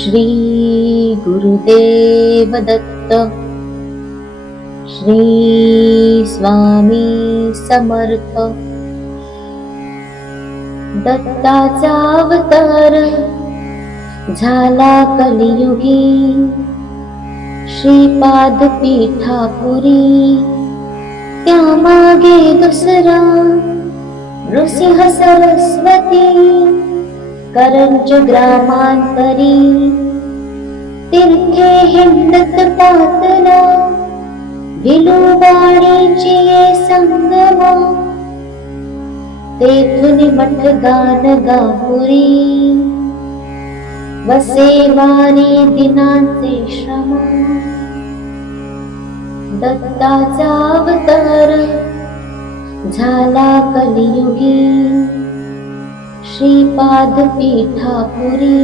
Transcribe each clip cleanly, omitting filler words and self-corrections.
श्री गुरुदेव दत्त। श्री स्वामी समर्थ। दत्ताचा अवतार झाला कलियुगी, श्रीपाद पीठापुरी त्यामागे दुसरा नृसिंह सरस्वती। करंज ग्रामांतरी तीर्थे हिंडत पातला, विलुबाणीची ये संगम तेथुनी मठ गाणगापुरी। वसेवारी दिनांचे श्रम, दत्ताचा अवतार झाला कलियुगी, श्रीपाद पीठापुरी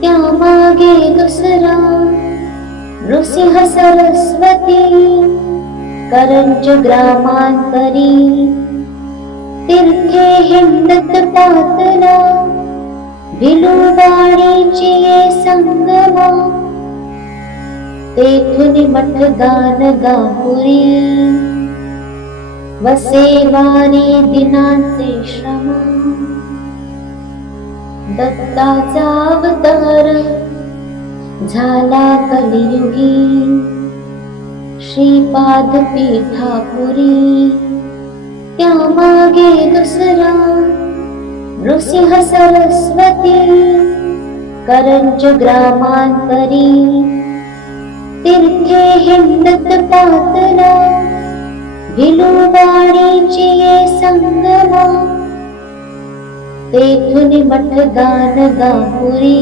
त्यामागे दुसरा नृसिंह सरस्वती। करंज ग्रामांतरी तीर्थे हिंडत पातला, विलुबाणीची ये संगम तेथुनी मठ गाणगापुरी। वसेवारी दिनांचे श्रम, दत्ताचा अवतार झाला कलियुगी, श्रीपाद पीठापुरी त्यामागे दुसरा नृसिंह सरस्वती। करंज ग्रामांतरी तीर्थे हिंडत पातला, विलुबाणीची ये संगम तेथुनी मठ गाणगापुरी।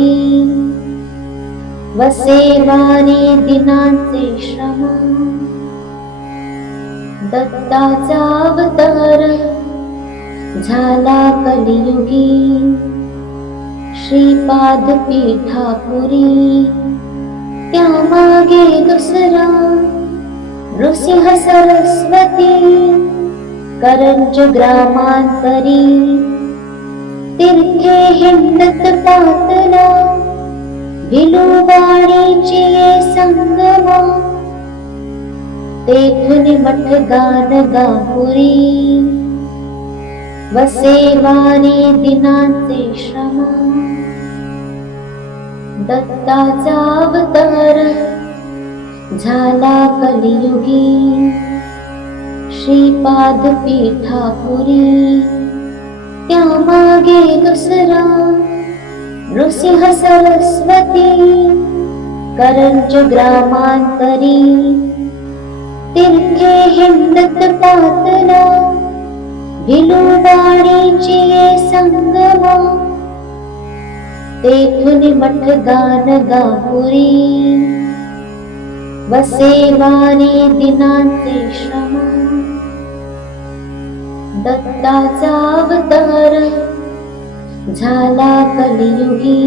वसेवारी दिनांचे श्रम, दत्ताचा अवतार झाला कलियुगी, श्रीपाद पीठापुरी त्यामागे दुसरा नृसिंह सरस्वती। करंज ग्रामांतरी तीर्थे हिंडत पातला, विलुबाणीची ये संगम तेथुनी मठ गाणगापुरी। वसेवारी दिनांचे श्रम, दत्ताचा अवतार झाला कलियुगी, श्रीपाद पीठापुरी त्यामागे दुसरा नृसिंह सरस्वती। करंज ग्रामांतरी तीर्थे हिंडत पातला, विलुबाणीची ये संगम तेथुनी मठ गाणगापुरी। वसेवारी दिनांचे श्रम, दत्ताचा अवतार झाला कलियुगी,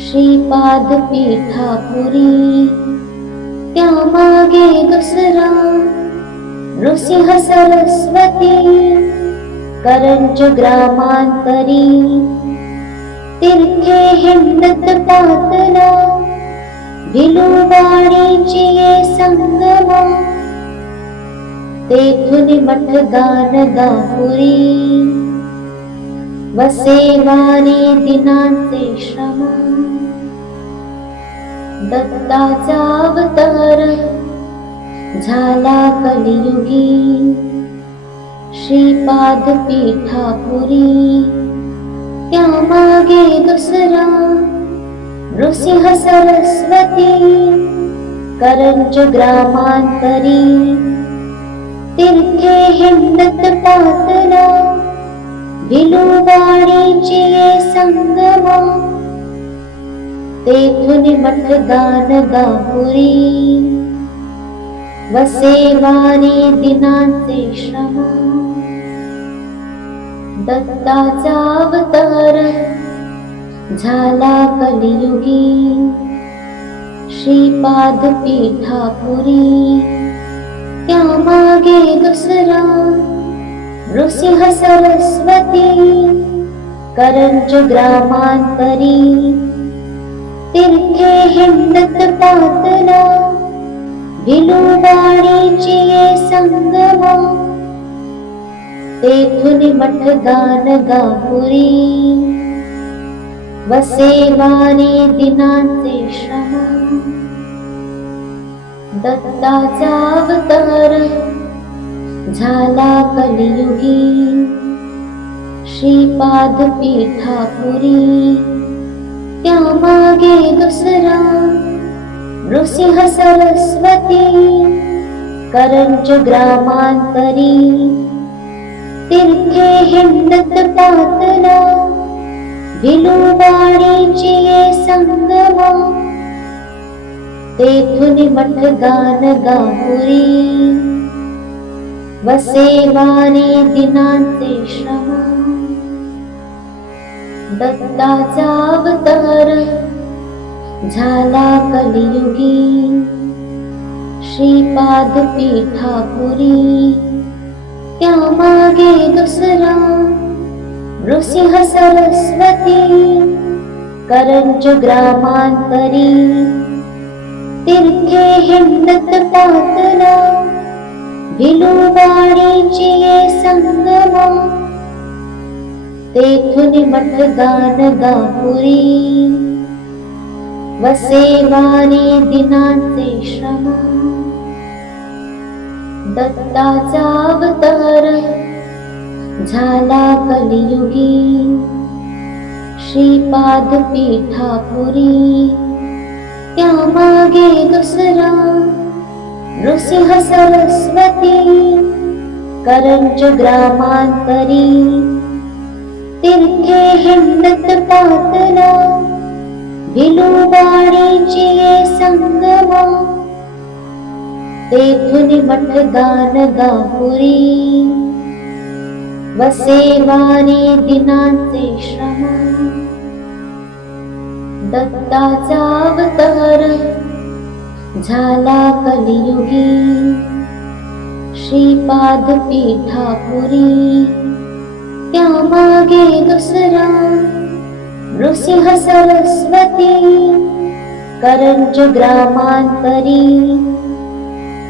श्रीपाद पीठापुरी त्यामागे दुसरा नृसिंह सरस्वती। करंज ग्रामांतरी तीर्थे हिंडत पातला, विलुबाणीची ये संगम तेथुनी मठ गाणगापुरी। वसेवारी दिनांचे श्रम, दत्ताचा अवतार झाला कलियुगी, श्रीपाद पीठापुरी त्यामागे दुसरा नृसिंह सरस्वती। करंज ग्रामांतरी तीर्थे हिंडत पातला, विलुबाणीची ये संगम तेथुनी मठ गाणगापुरी। वसेवारी दिनांचे श्रम, दत्ताचा अवतार झाला कलियुगी, श्रीपाद पीठापुरी त्यामागे दुसरा नृसिंह सरस्वती। करंज ग्रामांतरी तीर्थे हिंडत पातला भिलुवाडीची ये संगमा तेथून मठ गाणगापुरी वसे वारी दिनांचे श्रम दत्ताचा अवतार झाला कलियुगी श्रीपाद पीठापुरी त्यामागे दुसरा नृसिंह सरस्वती करंज ग्रामांतरी तीर्थे हिंडत पातला भिलुवाडीची ये संगमा तेथून मठ गाणगापुरी वसे वारी दिनांचे श्रम दत्ताचा अवतार झाला कलियुगी श्रीपाद पीठापुरी त्यामागे दुसरा नृसिंह सरस्वती करंज ग्रामांतरी तीर्थे हिंडत पातला भिलुवाडीची ये संगमा तेथून मठ गाणगापुरी वसे वारी दिनांचे श्रम दत्ताचा अवतार झाला कलियुगी श्रीपाद पीठापुरी त्यामागे दुसरा नृसिंह सरस्वती करंज ग्रामांतरी तीर्थे हिंडत पातला भिलुवाडीची ये संगमा तेथून मठ गाणगापुरी वसे वारी दिनांचे श्रम दत्ताचा अवतार झाला कलियुगी श्रीपाद पीठापुरी त्यामागे दुसरा नृसिंह सरस्वती करंज ग्रामांतरी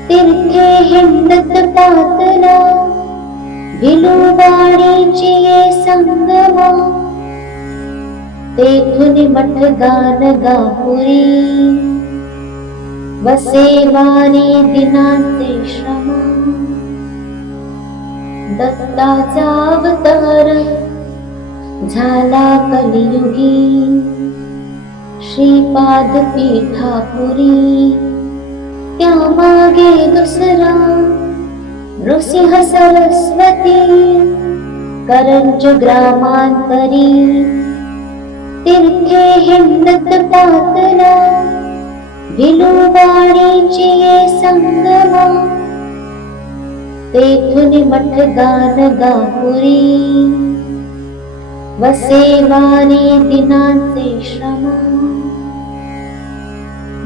तीर्थे हिंडत पातला भिलुवाडीची ये संगमा तेथून मठ गाणगापुरी वसे वारी दिनांचे श्रम दत्ताचा अवतार झाला कलियुगी श्रीपाद पीठापुरी त्यामागे दुसरा नृसिंह सरस्वती करंज ग्रामांतरी तीर्थे हिंडत पातला भिलुवाडीची ये संगमा तेथून मठ गाणगापुरी वसे वारी दिनांचे श्रम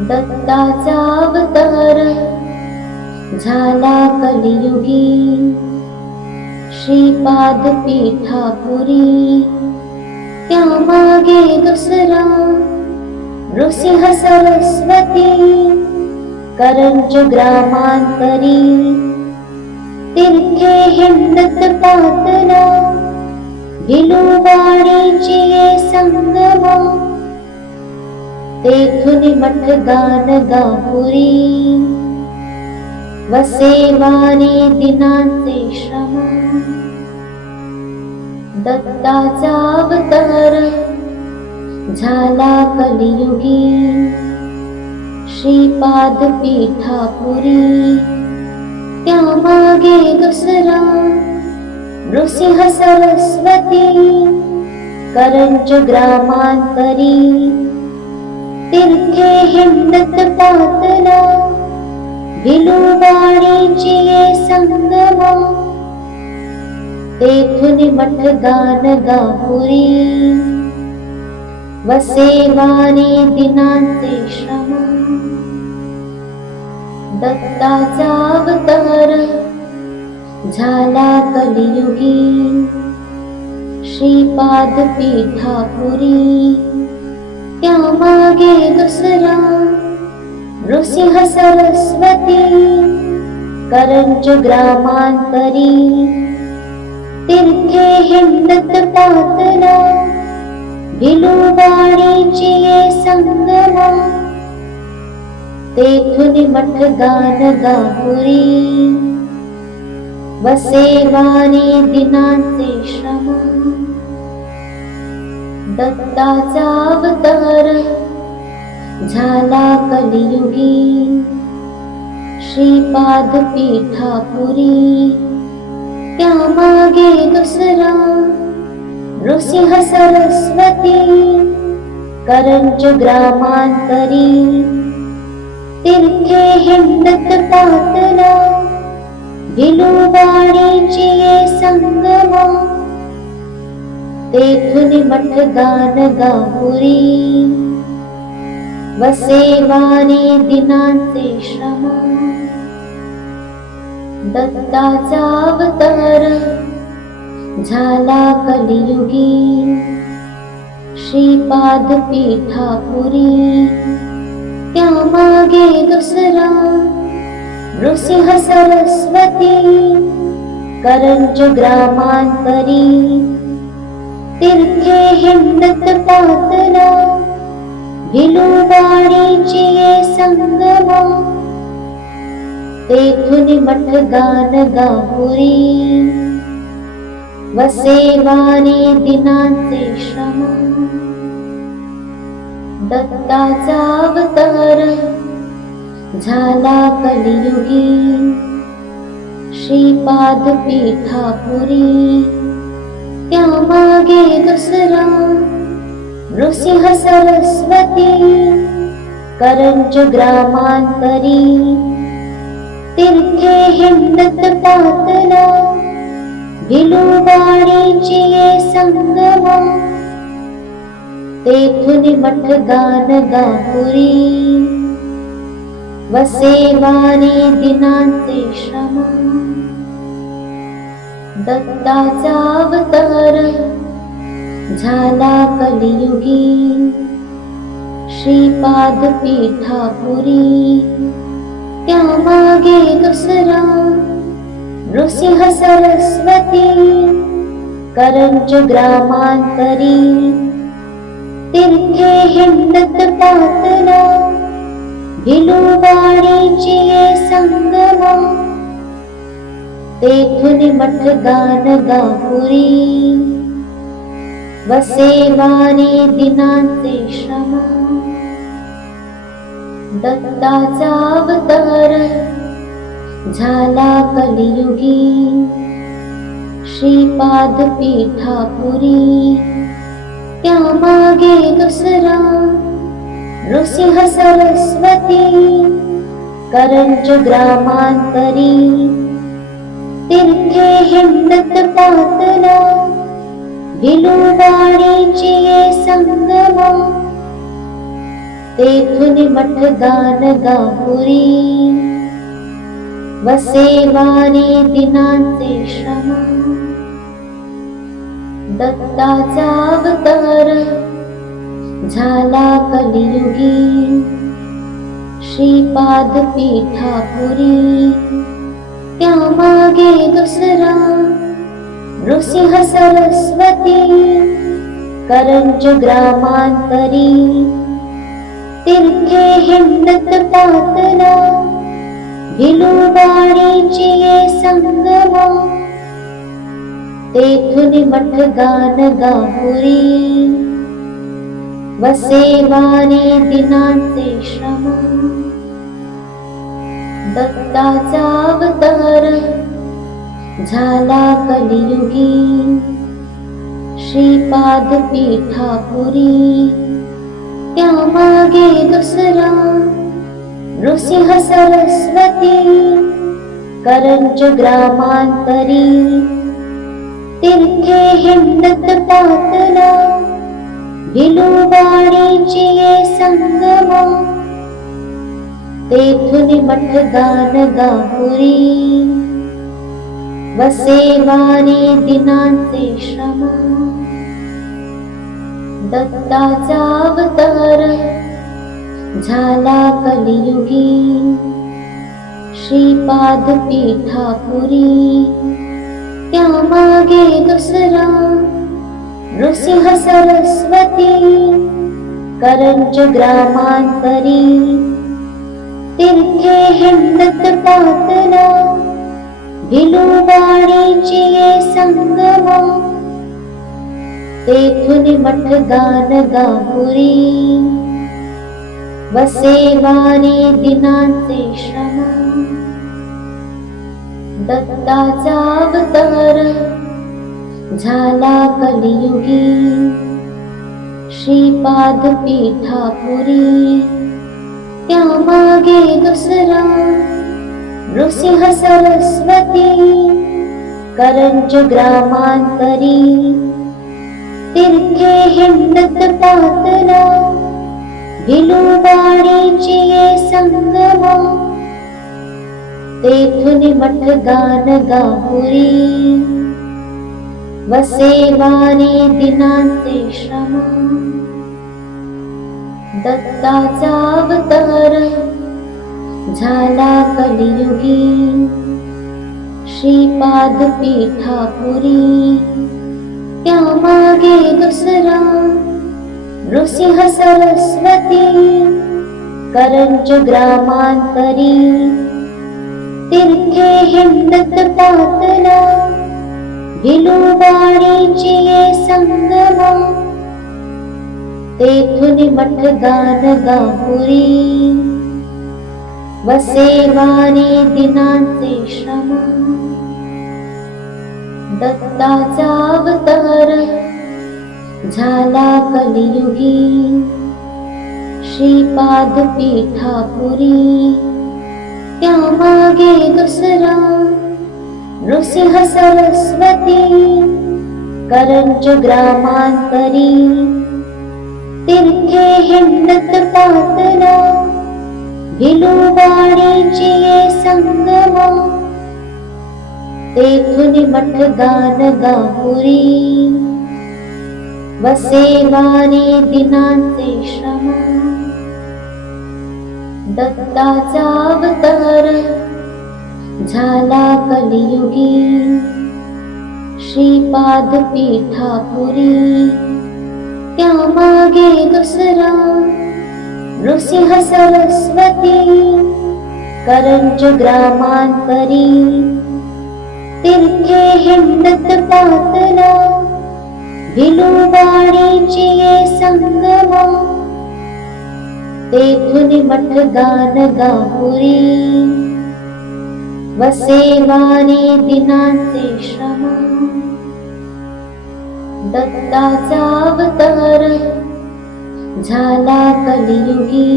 दत्ताचा अवतार झाला कलियुगी श्रीपाद पीठापुरी त्यामागे दुसरा नृसिंह सरस्वती करंज ग्रामांतरी तीर्थे हिंडत पातला भिलुवाडीची ये संगमा तेथून मठ गाणगापुरी वसे वारी दिनांचे श्रम दत्ताचा अवतार झाला कलियुगी श्रीपाद पीठापुरी त्यामागे दुसरा नृसिंह सरस्वती करंज ग्रामांतरी तीर्थे हिंडत पातला भिलुवाडीची ये संगमा तेथून मठ गाणगापुरी वसे वारी दिनांचे श्रम दत्ताचा अवतार झाला कलियुगी श्रीपाद पीठापुरी, त्यामागे दुसरा नृसिंह सरस्वती, करंज ग्रामांतरी, तीर्थे हिंडत पातला, भिलुवाणीची ये संगमा, तेथून मठ गाणगापुरी, वसे वारी दिनांचे श्रम, दत्ताचा अवतार झाला कलियुगी, श्रीपाद पीठापुरी, त्यामागे दुसरा नृसिंह सरस्वती, करंज ग्रामांतरी, तीर्थे हिंडत पातला, भिलुवाणीची ये संगमा, तेथून मठ गाणगापुरी, वसे वारी दिनांचे श्रम, दत्ताचा अवतार झाला कलियुगी, श्रीपाद पीठापुरी, त्यामागे दुसरा नृसिंह सरस्वती, करंज ग्रामांतरी, तीर्थे हिंडत पातला, भिलुवाणीची ये संगमा, तेथून मठ गाणगापुरी, वसे वारी दिनांचे श्रम, दत्ताचा अवतार झाला कलियुगी, श्रीपाद पीठापुरी, त्यामागे दुसरा नृसिंह सरस्वती, करंज ग्रामांतरी, तीर्थे हिंडत पातला, भिलुवाणीची ये संगमा, तेथून मठ गाणगापुरी, वसे वारी दिनांचे श्रम, दत्ताचा अवतार झाला कलियुगी, श्रीपाद पीठापुरी, त्यामागे दुसरा नृसिंह सरस्वती, करंज ग्रामांतरी, तीर्थे हिंडत पातला, भिलुवाणीची ये संगमा, तेथून मठ गाणगापुरी, वसे वारी दिनांचे श्रम, दत्ताचा अवतार झाला कलियुगी, श्रीपाद पीठापुरी, त्यामागे दुसरा नृसिंह सरस्वती, करंज ग्रामांतरी, तीर्थे हिंडत पातला, भिलुवाणीची ये संगमा, तेथून मठ गाणगापुरी, वसे वारी दिनांचे श्रम, दत्ताचा अवतार झाला कलियुगी, श्रीपाद पीठापुरी, त्यामागे दुसरा नृसिंह सरस्वती, करंज ग्रामांतरी, तीर्थे हिंडत पातला, भिलुवाणीची ये संगमा, तेथून मठ गाणगापुरी, वसे वारी दिनांचे श्रम, दत्ताचा अवतार झाला कलियुगी, श्रीपाद पीठापुरी, त्यामागे दुसरा नृसिंह सरस्वती, करंज ग्रामांतरी, तीर्थे हिंडत पातला, भिलुवाणीची ये संगमा, तेथून मठ गाणगापुरी, वसे वारी दिनांचे श्रम, दत्ताचा अवतार झाला कलियुगी, श्रीपाद पीठापुरी त्यामागे दुसरा नृसिंह सरस्वती करंज ग्रामांतरी तीर्थे हिंडत पातला भिलुवाडीची ये संगमा तेथून मठ गाणगापुरी वसे वारी दिनांचे श्रम दत्ताचा अवतार झाला कलियुगी, श्रीपाद पीठापुरी त्यामागे दुसरा नृसिंह सरस्वती करंज ग्रामांतरी तीर्थे हिंडत पातला भिलुवाडीची ये संगमा तेथून मठ गाणगापुरी वसे वारी दिनांचे श्रम दत्ताचा अवतार झाला कलियुगी, श्रीपाद पीठापुरी त्यामागे दुसरा नृसिंह सरस्वती करंज ग्रामांतरी तीर्थे हिंडत पातला भिलुवाडीची ये संगमा तेथून मठ गाणगापुरी वसे वारी दिनांचे श्रम दत्ताचा अवतार झाला कलियुगी, श्रीपाद पीठापुरी त्यामागे दुसरा नृसिंह सरस्वती करंज ग्रामांतरी तीर्थे हिंडत पातला भिलुवाडीची ये संगमा तेथून मठ गाणगापुरी वसे वारी दिनांचे श्रम दत्ताचा अवतार झाला कलियुगी, श्रीपाद पीठापुरी त्यामागे दुसरा नृसिंह सरस्वती करंज ग्रामांतरी तीर्थे हिंडत पातला भिलुवाडीची ये संगमा तेथून मठ गाणगापुरी वसे वारी दिनांचे श्रम दत्ताचा अवतार झाला कलियुगी,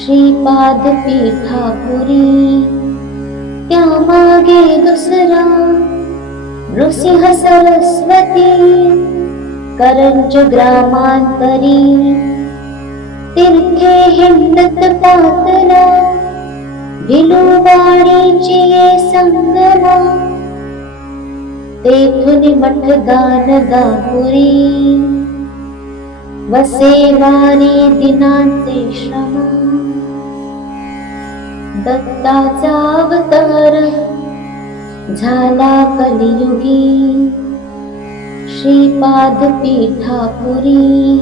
श्रीपाद पीठापुरी त्यामागे दुसरा नृसिंह सरस्वती करंज ग्रामांतरी तीर्थे हिंडत पातला भिलुवाडीची ये संगमा तेथून मठ गाणगापुरी वसे वारी दिनांचे श्रम दत्ताचा अवतार झाला कलियुगी, श्रीपाद पीठापुरी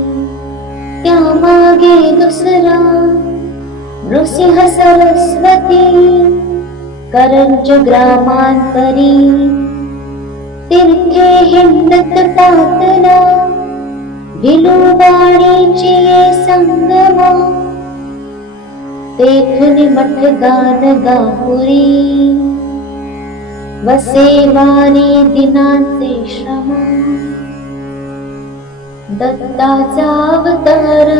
त्यामागे दुसरा नृसिंह सरस्वती करंज ग्रामांतरी तीर्थे हिंडत पातला भिलुवाडीची ये संगमा तेथून मठ गाणगापुरी वसे वारी दिनांचे श्रम दत्ताचा अवतार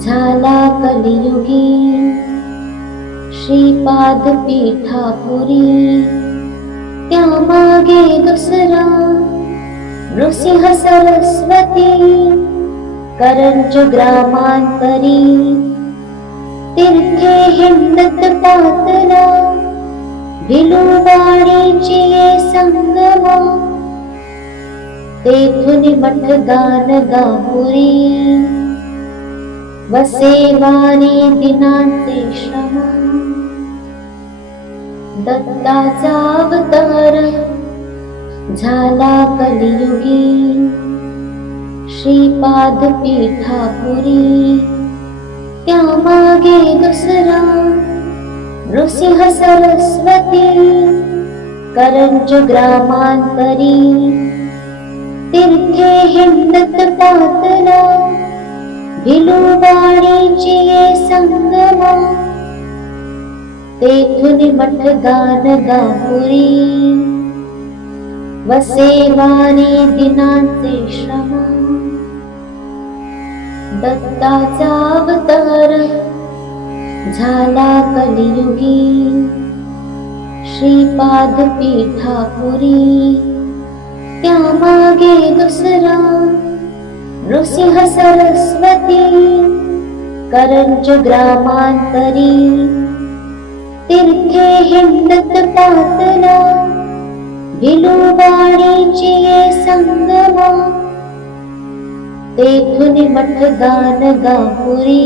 झाला कलियुगी, श्रीपाद पीठापुरी त्यामागे दुसरा नृसिंह सरस्वती करंज ग्रामांतरी तीर्थे हिंडत पातला भिलुवाडीची ये संगमा तेथुनी मठ गाणगापुरी, वसे वारी दिनांचे श्रम. दत्ताचा अवतार झाला कलियुगी, श्रीपाद पीठापुरी त्यामागे दुसरा नृसिंह सरस्वती. करंज ग्रामांतरी तीर्थे हिंडत पातला, भिलुवाडीची ये संगमा. तेथुनी मठ गाणगापुरी, वसे वारी दिनांचे श्रम. दत्ताचा अवतार झाला कलियुगी, श्रीपाद पीठापुरी त्यामागे दुसरा नृसिंह सरस्वती. करंज ग्रामांतरी तीर्थे हिंडत पातला, भिलुवाडीची ये संगमा. तेथुनी मठ गाणगापुरी,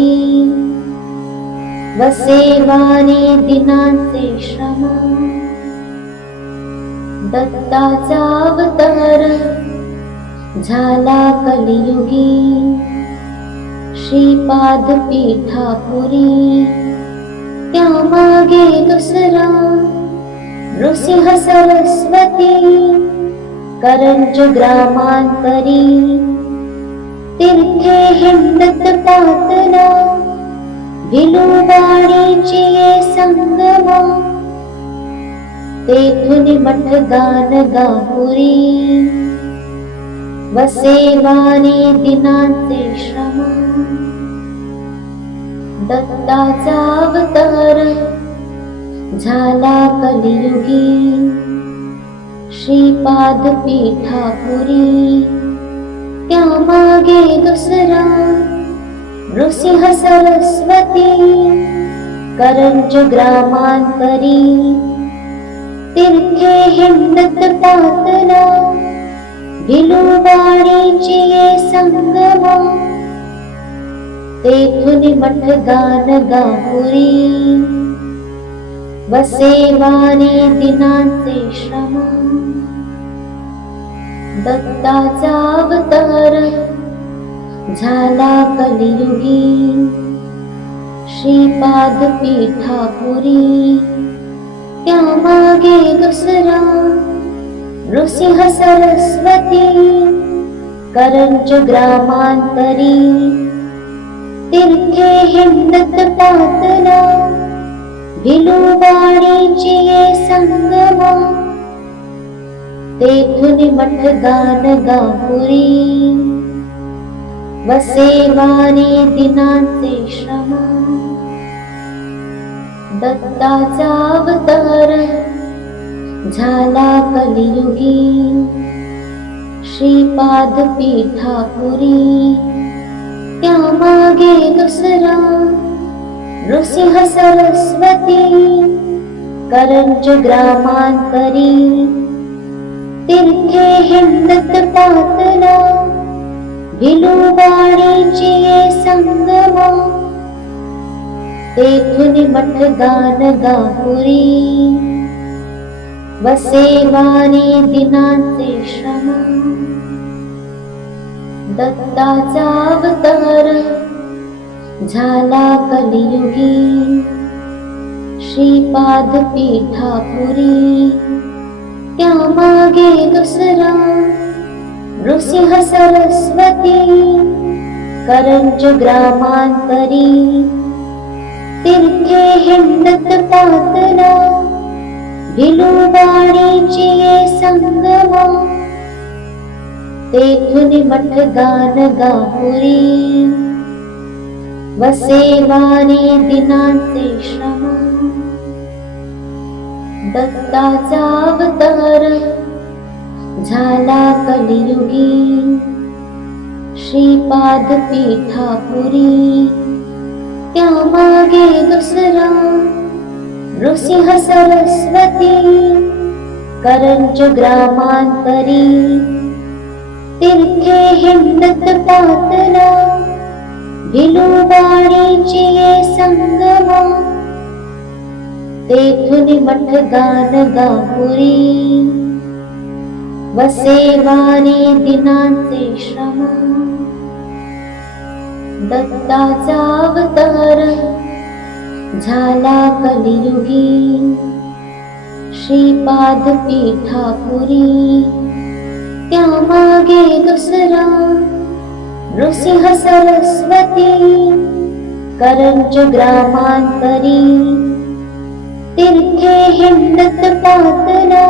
वसे वारी दिनांचे श्रम. दत्ताचा अवतार झाला कलियुगी, श्रीपाद पीठापुरी त्यामागे दुसरा नृसिंह सरस्वती. करंज ग्रामांतरी तीर्थे हिंडत पातला, भिलुवाडीची ये संगमा. तेथुनी मठ गाणगापुरी, वसे वारी दिनांचे श्रम. दत्ताचा अवतार झाला कलियुगी, श्रीपाद पीठापुरी त्यामागे दुसरा नृसिंह सरस्वती. करंज ग्रामांतरी तीर्थे हिंडत पातला, भिलुवाडीची ये संगमा. तेथुनी मठ गाणगापुरी, वसे वारी दिनांचे श्रम. दत्ताचा अवतार झाला कलियुगी, श्रीपाद पीठापुरी त्यामागे दुसरा नृसिंह सरस्वती. करंज ग्रामांतरी तीर्थे हिंडत पातला, भिलुवाडीची ये संगमा. तेथुनी मठ गाणगापुरी, वसे वारी दिनांचे श्रम. दत्ताचा अवतार झाला कलियुगी, श्रीपाद पीठापुरी त्यामागे दुसरा नृसिंह सरस्वती. करंज ग्रामांतरी तीर्थे हिंडत पातला, भिलुवाडीची ये संगमा. तेथुनी मठ गाणगापुरी, वसे वारी दिनांचे श्रम. दत्ताचा अवतार झाला कलियुगी, श्रीपाद पीठापुरी त्यामागे दुसरा नृसिंह सरस्वती. करंज ग्रामांतरी तीर्थे हिंडत पातला, भिलुवाडीची ये संगमा. तेथुनी मठ गाणगापुरी, वसे वारी दिनांचे श्रम. दत्ताचा अवतार झाला कलियुगी, श्रीपाद पीठापुरी त्यामागे दुसरा नृसिंह सरस्वती. करंज ग्रामांतरी हिंडत पातला भिलूवाडीची ये संगमा तेथुनी मठ गाणगापुरी वसे वारी दिनांचे श्रम दत्ताचा अवतार झाला कलियुगी श्रीपाद पीठापुरी त्यामागे दुसरा नृसिंह सरस्वती करंज ग्रामांतरी तीर्थे हिंडत पातला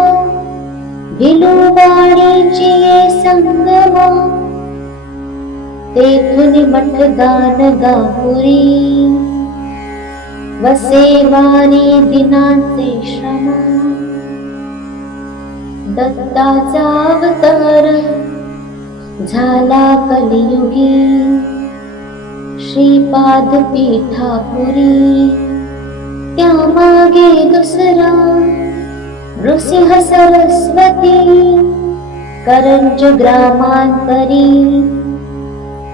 भिलूवाडीची ये संगमा तेथुनी मठ गाणगापुरी वसे वारी दिनांचे श्रम दत्ताचा अवतार झाला कलियुगी श्रीपाद पीठापुरी त्यामागे दुसरा नृसिंह सरस्वती करंज ग्रामांतरी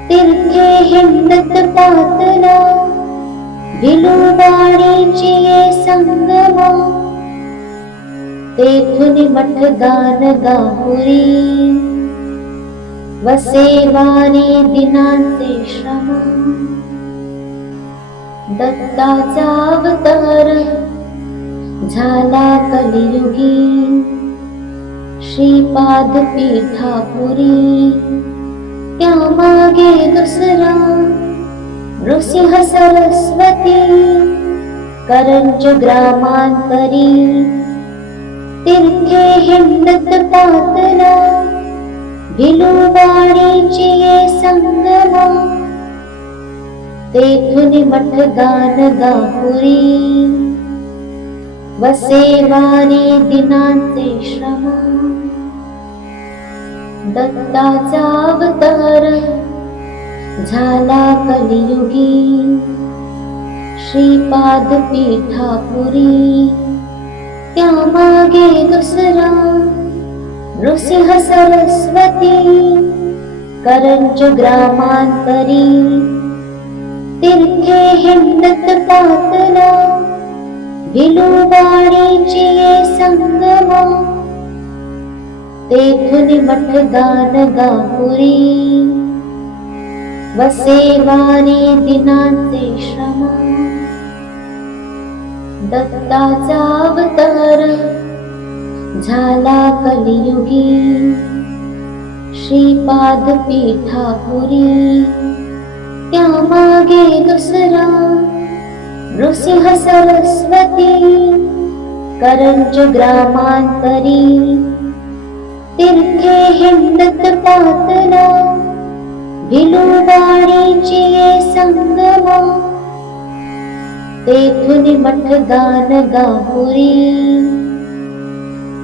तीर्थे हिंडत पातला भिलूवाडीची ये संगमा तेथुनी मठ गाणगापुरी वसे वारी दिनांचे श्रम दत्ताचा अवतार झाला कलियुगी श्रीपाद पीठापुरी त्यामागे दुसरा नृसिंह सरस्वती करंज ग्रामांतरी तीर्थे हिंडत पातला भिलूवाडीची ये संगमा तेथुनी मठ गाणगापुरी वसे वारी दिनांचे श्रम दत्ताचा अवतार झाला कलियुगी श्रीपाद पीठापुरी त्यामागे दुसरा नृसिंह सरस्वती करंज ग्रामांतरी तीर्थे हिंडत पातला भिलूवाडीची ये संगमा तेथुनी मठ गाणगापुरी वसे वारी दिनांचे श्रम दत्ताचा अवतार झाला कलियुगी श्रीपाद पीठापुरी त्यामागे दुसरा नृसिंह सरस्वती करंज ग्रामांतरी तीर्थे हिंडत पातला भिलूवाडीची ये संगमा तेथुनी मठ गाणगापुरी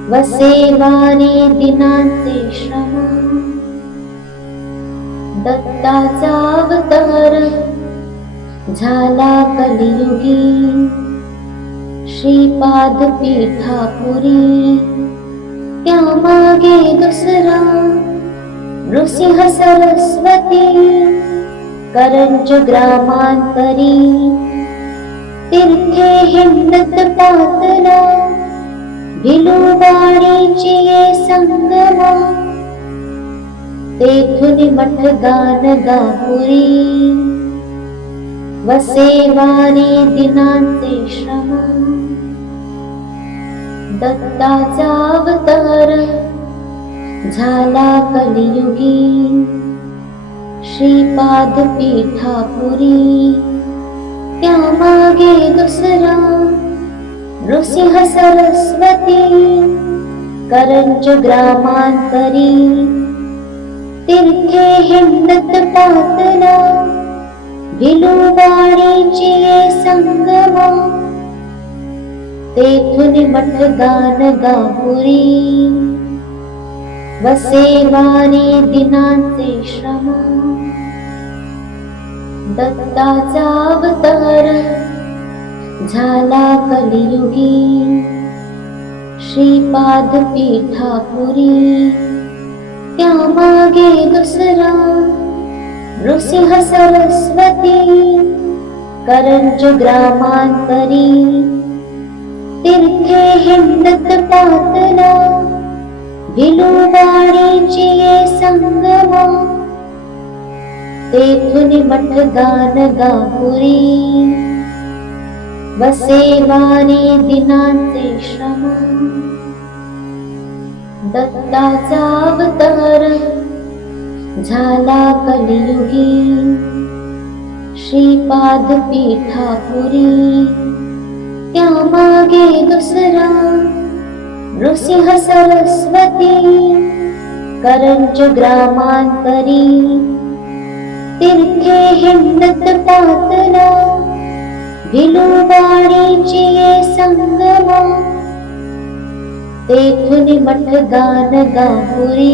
वसे वारी दिनांचे श्रम दत्ताचा अवतार झाला कलियुगी श्रीपाद पीठापुरी त्यामागे दुसरा नृसिंह सरस्वती करंज ग्रामांतरी तीर्थे हिंडत पातला भिलूवाडीची ये संगमा तेथुनी मठ गाणगापुरी वसे वारी दिनांचे श्रम दत्ताचा अवतार झाला कलियुगी श्रीपाद पीठापुरी त्यामागे दुसरा नृसिंह सरस्वती करंज ग्रामांतरी तीर्थे हिंडत पातला भिलूवाडीची ये संगमा तेथुनी मठ गाणगापुरी वसे वारी दिनांचे श्रम दत्ताचा अवतार झाला कलियुगी श्रीपाद पीठापुरी त्यामागे दुसरा नृसिंह सरस्वती करंज ग्रामांतरी तीर्थे हिंडत पातला भिलुवाडीची ये संगमा तेथुनी मठ गाणगापुरी वसे वारी दिनांचे श्रम दत्ताचा अवतार झाला कलियुगी श्रीपाद पीठापुरी त्यामागे दुसरा नृसिंह सरस्वती करंज ग्रामांतरी तीर्थे हिंडत पातला भिलुवाडीची ये संगमा तेथुनी मठ गाणगापुरी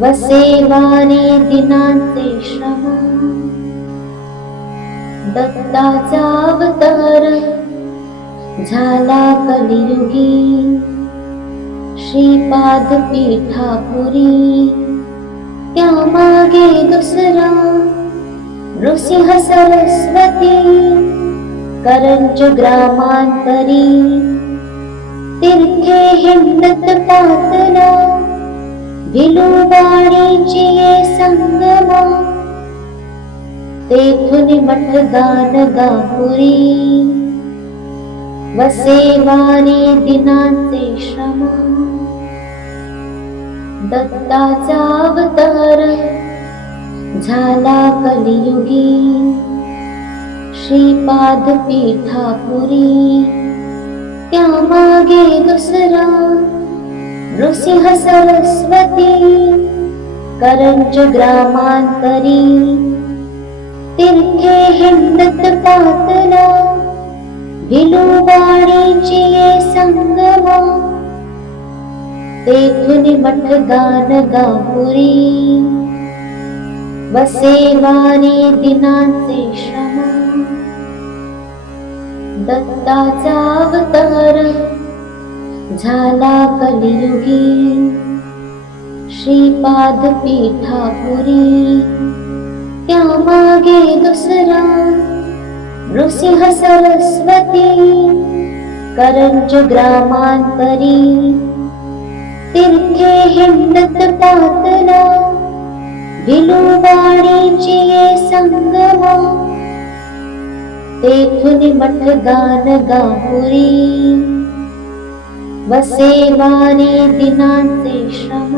वसे वारी दिनांचे श्रम दत्ताचा अवतार झाला कलियुगी श्रीपाद पीठापुरी त्यामागे दुसरा नृसिंह सरस्वती करंज ग्रामांतरी तीर्थे हिंडत पातला भिलुवाडीची ये संगमा तेथुनी मठ गाणगापुरी वसे वारी दिनांचे श्रम दत्ताचा अवतार झाला कलियुगी श्रीपाद पीठापुरी त्यामागे दुसरा नृसिंह सरस्वती करंज ग्रामांतरी तीर्थे हिंडत पातला भिलुवाडीची ये संगमा तेथुनी मठ गाणगापुरी वसे वारी दिनांचे श्रम दत्ताचा अवतार झाला कलियुगी श्रीपाद पीठापुरी त्यामागे दुसरा नृसिंह सरस्वती करंज ग्रामांतरी तीर्थे हिंडत पातला भिलुवाडीची ये संगमा तेथुनी मठ गाणगापुरी वसे वारी दिनांचे श्रम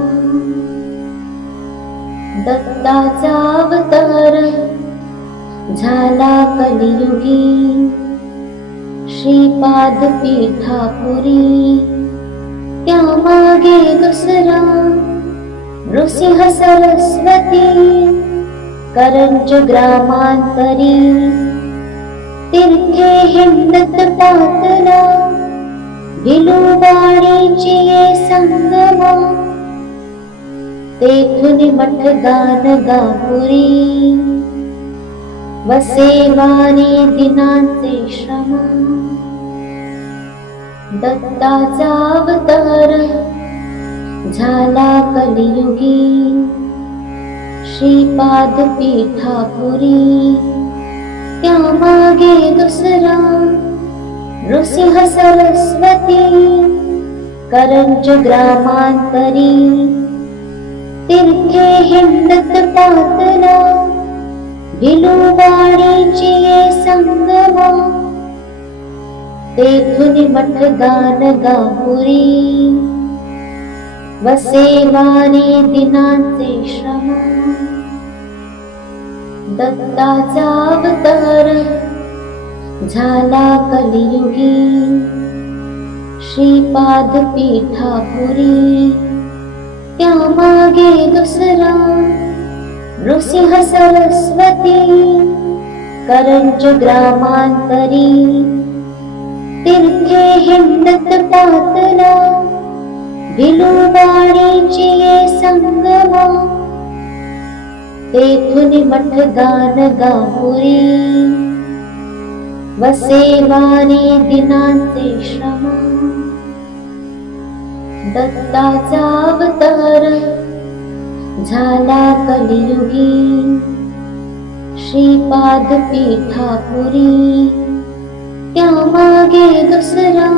दत्ताचा अवतार झाला कलियुगी श्रीपाद पीठापुरी त्यामागे दुसरा नृसिंह सरस्वती करंज ग्रामांतरी तीर्थे हिंडत पातला भिलुवाडीची ये संगमा तेथुनी मठ गाणगापुरी वसे वारी दिनांचे श्रम दत्ताचा अवतार झाला कलियुगी श्रीपाद पीठापुरी त्यामागे दुसरा नृसिंह सरस्वती करंज ग्रामांतरी तीर्थे हिंडत पातला भिलुवाडीची ये संगमा तेथुनी मठ गाणगापुरी वसे वारी दिनांचे श्रम दत्ताचा अवतार झाला कलियुगी श्रीपाद पीठापुरी त्यामागे दुसरा नृसिंह सरस्वती करंज ग्रामांतरी तीर्थे हिंडत पातला भिलुवाडीची ये संगमा तेथुनी मठ गाणगापुरी वसे वारी दिनांचे श्रम दत्ताचा अवतार झाला कलियुगी, श्रीपाद पीठापुरी त्यामागे दुसरा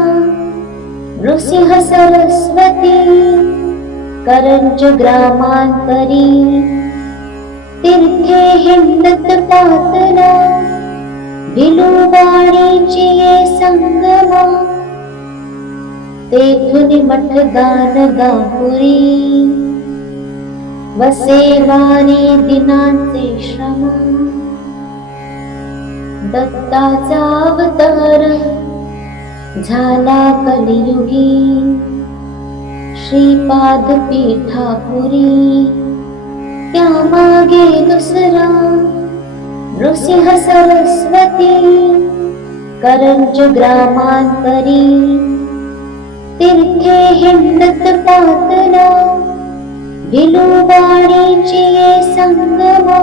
नृसिंह सरस्वती करंज ग्रामांतरी तीर्थे हिंडत पातला भिलुवाणीची ये संगमा तेथुनी मठ गाणगापुरी वसे वारी दिनांचे श्रम दत्ताचा अवतार झाला कलियुगी, श्रीपाद पीठापुरी त्यामागे दुसरा नृसिंह सरस्वती करंज ग्रामांतरी तीर्थे हिंडत पातला भिलुवाणीची ये संगमा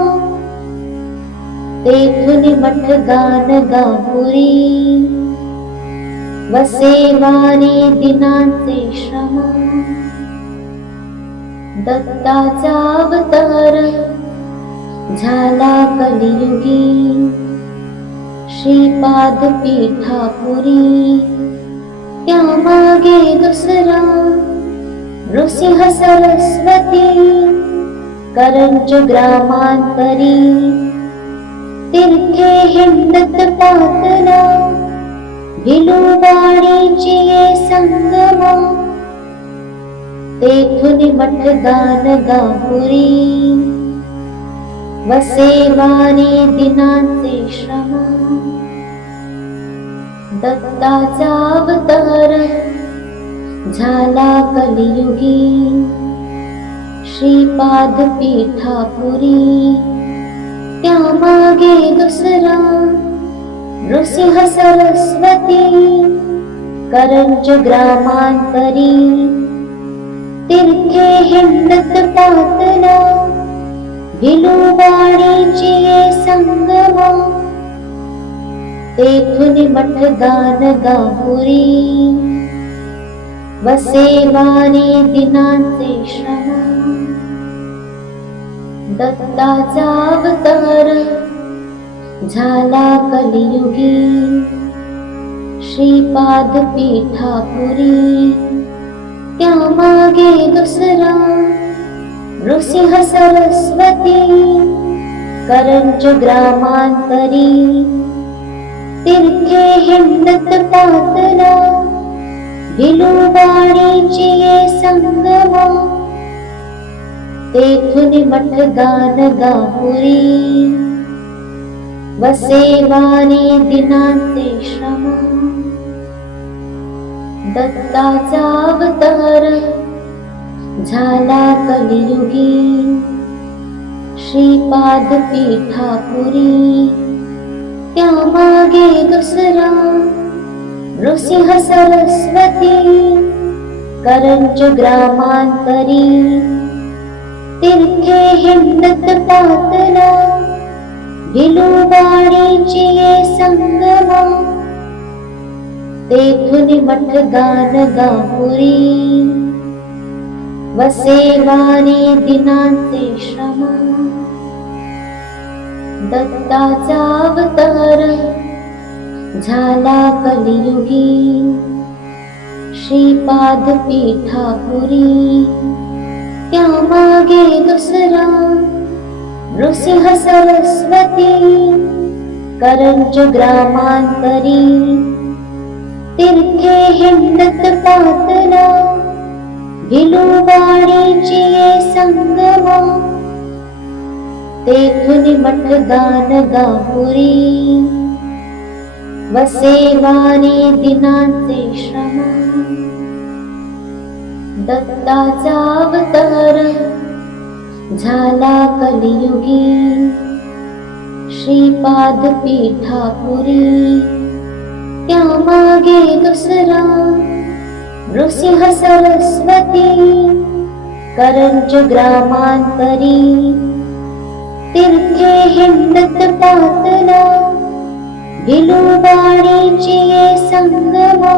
तेथुनी मठ गाणगापुरी वसे वारी दिनांचे श्रम दत्ताचा अवतार झाला कलियुगी, श्रीपाद पीठापुरी त्यामागे दुसरा नृसिंह सरस्वती करंज ग्रामांतरी तीर्थे हिंडत पातला भिलुवाणीची ये संगमा तेथुनी मठ गाणगापुरी वसे वारी दिनांचे श्रम दत्ताचा अवतार झाला कलियुगी, श्रीपाद पीठापुरी त्यामागे दुसरा नृसिंह सरस्वती करंज ग्रामांतरी तीर्थे हिंडत पातला भिलुवाणीची ये संगमा तेथुनी मठ गाणगापुरी वसे वारी दिनांचे श्रम दत्ताचा अवतार झाला कलियुगी, श्रीपाद पीठापुरी त्यामागे दुसरा नृसिंह सरस्वती करंज ग्रामांतरी तीर्थे हिंडत पातला भिलुवाणीची ये संगमा तेथुनी मठ गाणगापुरी वसे वारी दिनांचे श्रम दत्ताचा अवतार झाला कलियुगी, श्रीपाद पीठापुरी त्यामागे दुसरा नृसिंह सरस्वती करंज ग्रामांतरी तीर्थे हिंडत पातला भिलुवाणीची ये संगमा तेथुनी मठ गाणगापुरी वसे वारी दिनांचे श्रम दत्ताचा अवतार झाला कलियुगी, श्रीपाद पीठापुरी त्यामागे दुसरा नृसिंह सरस्वती करंज ग्रामांतरी तीर्थे हिंडत पातला भिलुवाणीची ये संगमा तेथुनी मठ गाणगापुरी वसे वारी दिनांचे श्रम दत्ताचा अवतार झाला कलियुगी, श्रीपाद पीठापुरी त्यामागे दुसरा नृसिंह सरस्वती करंज ग्रामांतरी तीर्थे हिंडत पातला भिलुवाणीची ये संगमा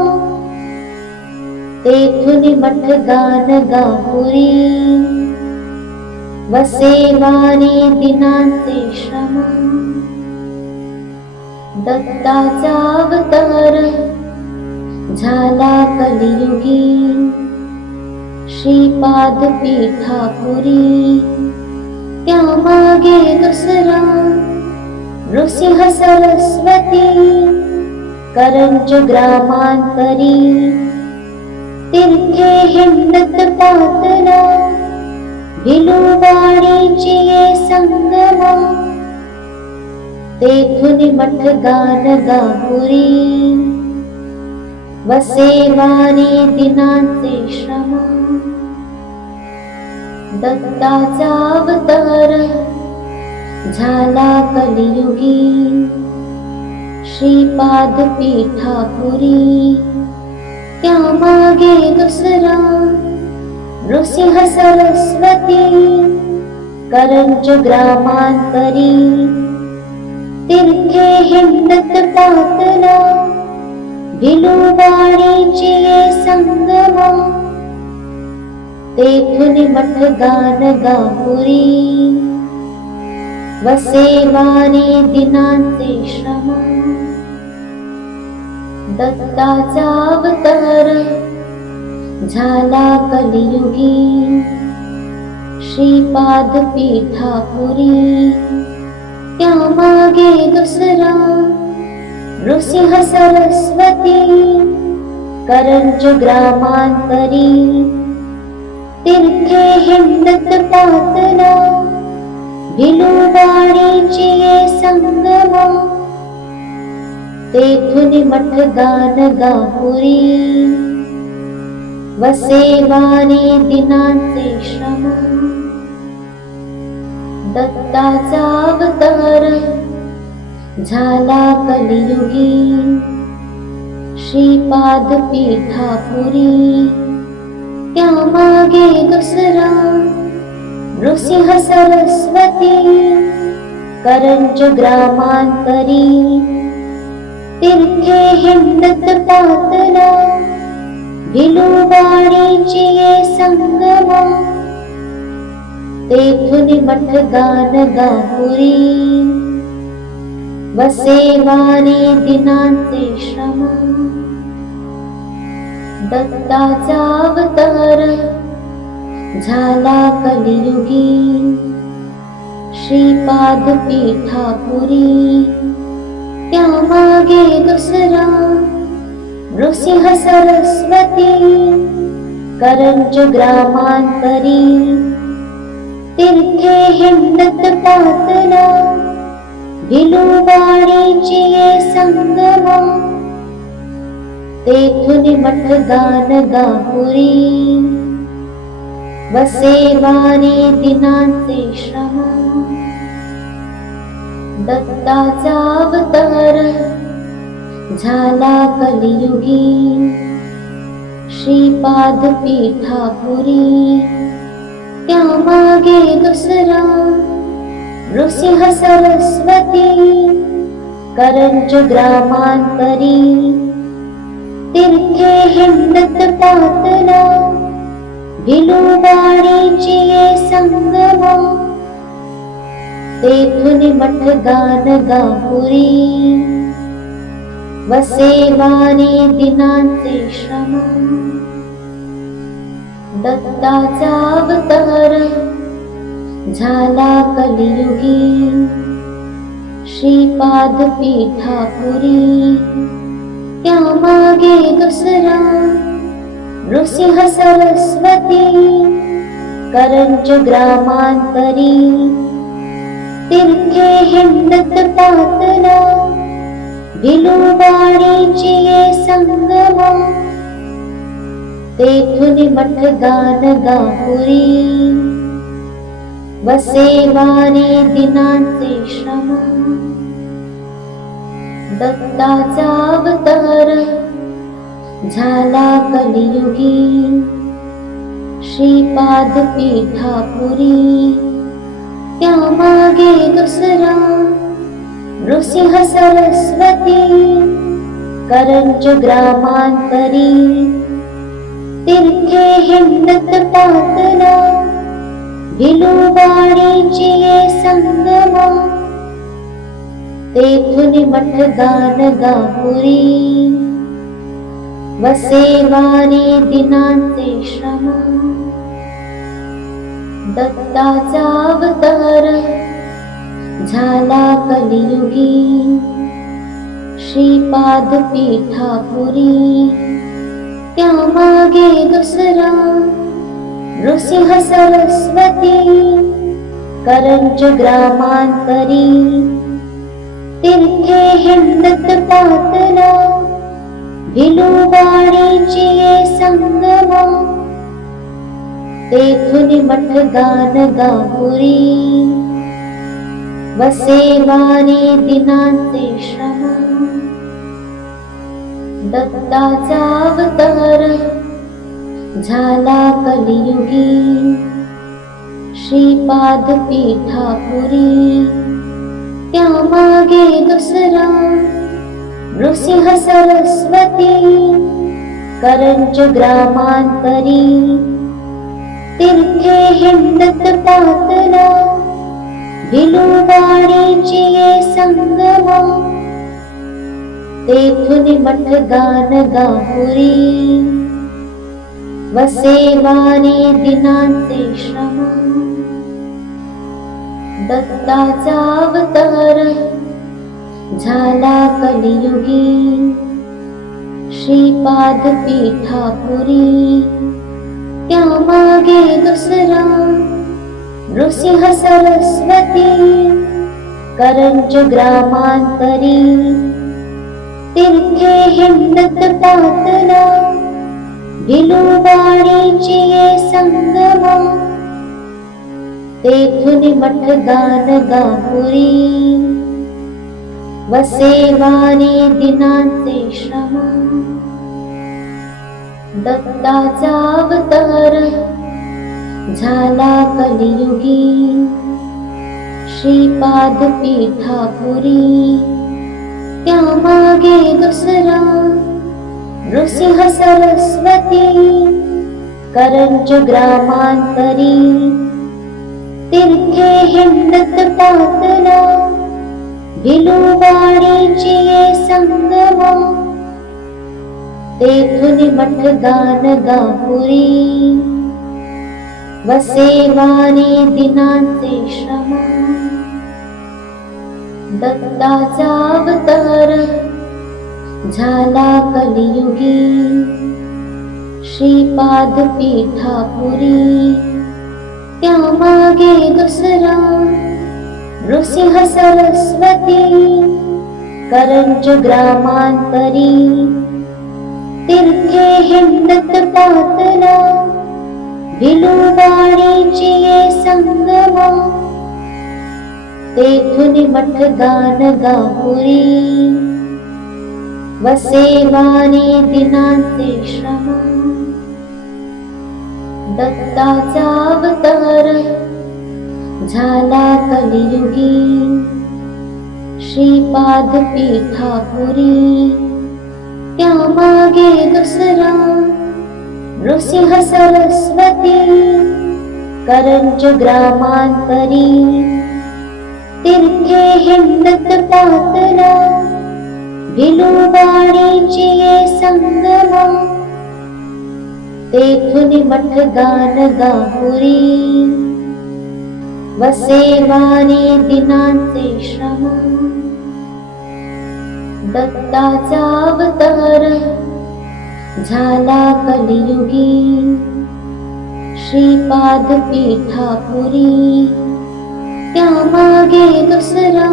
तेथुनी मठ गानगापुरी, वसे वारी दिनांचे श्रम. दत्ताचा अवतार झाला कलियुगी, श्रीपाद पीठापुरी त्यामागे दुसरा नृसिंह सरस्वती. करंज ग्रामांतरी तीर्थे हिंडत पातला, भिलुवाडीची ये संगमा. तेथुनी मठ गानगापुरी, वसे वारी दिनांचे श्रम. दत्ताचा अवतार झाला कलियुगी, श्रीपाद पीठापुरी त्यामागे दुसरा नृसिंह सरस्वती. करंज ग्रामांतरी तीर्थे हिंडत पातला, भिलुवाडीची ये संगमा. तेथुनी मठ गानगापुरी, वसे वारी दिनांचे श्रम. दत्ताचा अवतार झाला कलियुगी, श्रीपाद पीठापुरी त्यामागे दुसरा नृसिंह सरस्वती. करंज ग्रामांतरी तीर्थे हिंडत पातला, भिलुवाडीची ये संगमा. तेथुनी मठ गानगापुरी, वसे वारी दिनांचे श्रम. दत्ताचा अवतार झाला कलियुगी, श्रीपाद पीठापुरी त्यामागे दुसरा नृसिंह सरस्वती. करंज ग्रामांतरी तीर्थे हिंडत पातला, भिलुवाडीची ये संगमा. तेथुनी मठ गानगापुरी, वसे वारी दिनांचे श्रम. दत्ताचा अवतार झाला कलियुगी, श्रीपाद पीठापुरी त्यामागे दुसरा नृसिंह सरस्वती. करंज ग्रामांतरी तीर्थे हिंडत पातला, भिलुवाडीची ये संगमा. तेथुनी मठ गानगापुरी, वसे वारी दिनांचे श्रम. दत्ताचा अवतार झाला कलियुगी, श्रीपाद पीठापुरी त्यामागे दुसरा नृसिंह सरस्वती. करंज ग्रामांतरी तीर्थे हिंडत पातला, भिलुवाडीची ये संगमा. तेथुनी मठ गानगापुरी, वसे वारी दिनांचे श्रम. दत्ताचा अवतार झाला कलियुगी, श्रीपाद पीठापुरी त्यामागे दुसरा नृसिंह सरस्वती. करंज ग्रामांतरी तीर्थे हिंडत पातला, भिलुवाडीची ये संगमा. तेथुनी मठ गानगापुरी, वसे वारी दिनांचे श्रम. दत्ताचा अवतार झाला कलियुगी, श्रीपाद पीठापुरी त्यामागे दुसरा नृसिंह सरस्वती. करंज ग्रामांतरी तीर्थे हिंडत पातला भिलुवाडीची ये संगमा तेथून मठ गाणगापुरी वसे वारी दिनांचे श्रमा दत्ताचा अवतार झाला कलियुगी श्रीपाद पीठापुरी त्यामागे दुसरा नृसिंह सरस्वती करंज ग्रामांतरी तीर्थे हिंडत पातला भिलुवाडीची ये संगमा तेथून मठ गाणगापुरी वसे वारी दिनांचे श्रमा दत्ताचा अवतार झाला कलियुगी श्रीपाद पीठापुरी त्यामागे दुसरा नृसिंह सरस्वती करंज ग्रामांतरी तीर्थे हिंडत पातला भिलुवाडीची ये संगमा तेथून मठ गाणगापुरी वसे वारी दिनांचे श्रमा दत्ताचा अवतार झाला कलियुगी श्रीपाद पीठापुरी त्यामागे दुसरा नृसिंह सरस्वती करंज ग्रामांतरी तीर्थे हिंडत पातला भिलुवाडीची ये संगमा तेथून मठ गाणगापुरी वसे वारी दिनांचे श्रमा दत्ताचा अवतार झाला कलियुगी श्रीपाद पीठापुरी त्यामागे दुसरा नृसिंह सरस्वती करंज ग्रामांतरी तीर्थे हिंडत पातला भिलुवाडीची ये संगमा तेथून मठ गाणगापुरी वसे वारी दिनांचे श्रमा दत्ताचा अवतार झाला कलियुगी श्रीपाद पीठापुरी त्यामागे दुसरा नृसिंह सरस्वती करंज ग्रामांतरी तीर्थे हिंडत पातला भिलुवाडीची ये संगमा तेथून मठ गाणगापुरी वसे वारी दिनांचे श्रमा दत्ताचा अवतार झाला कलियुगी श्रीपाद पीठापुरी त्यामागे दुसरा नृसिंह सरस्वती करंज ग्रामांतरी तीर्थे हिंडत पातला भिलुवाडीची ये संगमा तेथून मठ गाणगापुरी वसे वारी दिनांचे श्रमा दत्ताचा अवतार झाला कलियुगी श्रीपाद पीठापुरी त्यामागे दुसरा